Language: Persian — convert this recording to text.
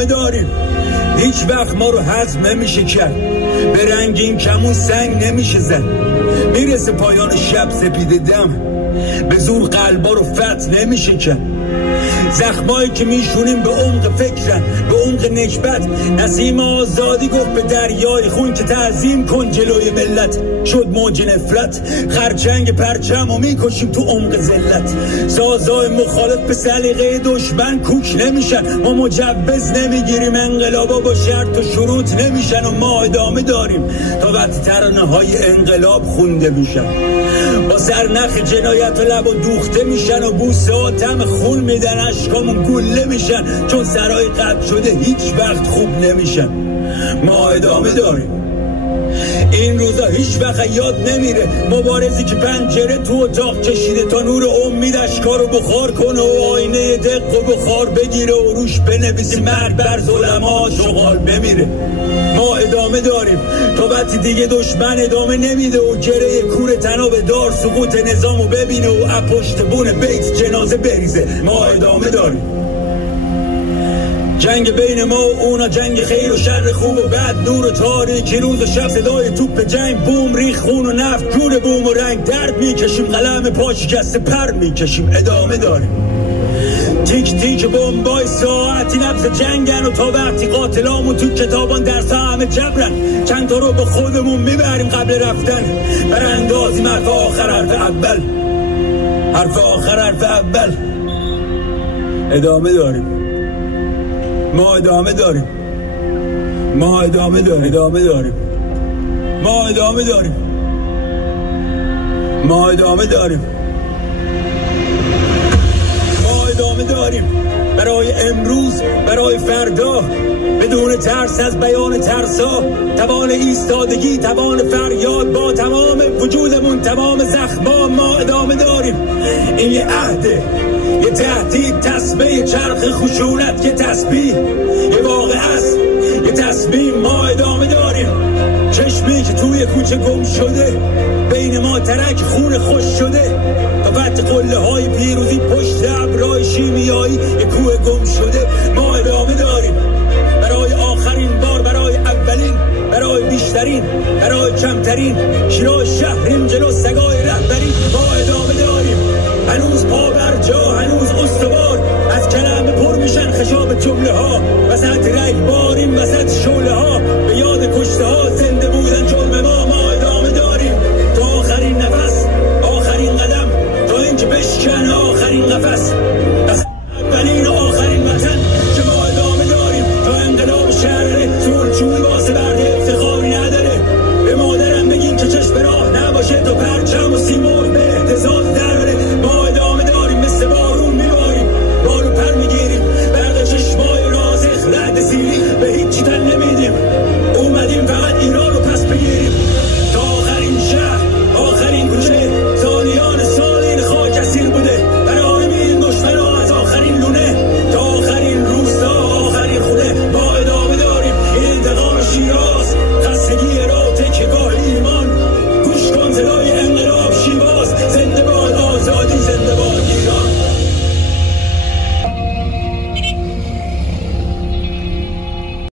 ادامه داریم. هیچ وقت ما رو هضم نمیشه کرد، به رنگین کمون سنگ نمیشه زد. میرسه پایان شب سپیده دم، به زور قلبا رو فتح نمیشه کرد. زخمایی که میشونیم به عمق فکرن، به عمق نکبت. نسیم آزادی گفت به دریای خون که تعظیم کن جلوی ملت. شد موج نفرت، خرچنگ پرچم و میکشیم تو عمق ذلت. سازای مخالف به سلیقه دشمن کوک نمیشن. ما مجوز نمیگیریم، انقلابا با شرط و شروط نمیشن و ما ادامه داریم تا وقتی ترانه های انقلاب خونده میشن. با سرنخ جنایت و لب و دوخته میشن و بوسه ها طعم خون میدن، اشکامون گله میشن چون سرای قطع شده هیچ وقت خوب نمیشن. ما ادامه داریم. این روزا هیچ وقت یاد نمیره، مبارزی که پنجره تو اتاق کشیده تا نور امید اشکارو بخار کنه و آینه دق و بخار بگیره و روش بنویسی مرگ بر ظلما شغال بمیره. ما ادامه داریم تا وقتی دیگه دشمن ادامه نمیده و گره کور تناب دار سقوط نظامو ببینه و اپشت بون بیت جنازه بریزه. ما ادامه داریم. جنگ بین ما و اونا، جنگ خیر و شر، خوب و بد، نور و تاریکی، روز و شب، صدای توپ جنگ، بوم ریخ خون و نفت، جور بوم و رنگ، درد میکشیم، قلم پا شکسته پر میکشیم. ادامه داریم. تیک تیک بمبای ساعتی نبض جنگن و تا وقتی قاتلامون تو کتابان درس همه جبرن. چند تا رو به خودمون میبریم قبل رفتن، براندازیم حرف آخر حرف اول، حرف آخر حرف اول. ادامه داریم. ما ادامه داریم. ما ادامه داریم. ادامه داریم. ما ادامه داریم. ما ادامه داریم. ما ادامه داریم. برای امروز، برای فردا، بدون ترس از بیان ترسا، توان ایستادگی، توان فریاد، با تمام وجودمون، تمام زخما. ما ادامه داریم. این یه عهده، یه تهدید، تسبیح چرخ خشونت، یه تسبیح، یه واقع است، یه تصمیم. ما ادامه داریم. چشمی که توی کوچه گم شده، بین ما ترک خون خوش شده، تا وقت قله های پیروزی پشت ابرای شیمیایی یه کوه گم شده. ما ادامه داریم. برای آخرین بار، برای اولین، برای بیشترین، برای کمترین، شیرا شهریم جلو سگای رهبری. ما ادامه داریم. هنوز پا بر جا، هنوز استوار، از کلمه پر میشن خشاب جمله ها، وسط رگ باریم، وسط شعله ها، به یاد کشته ها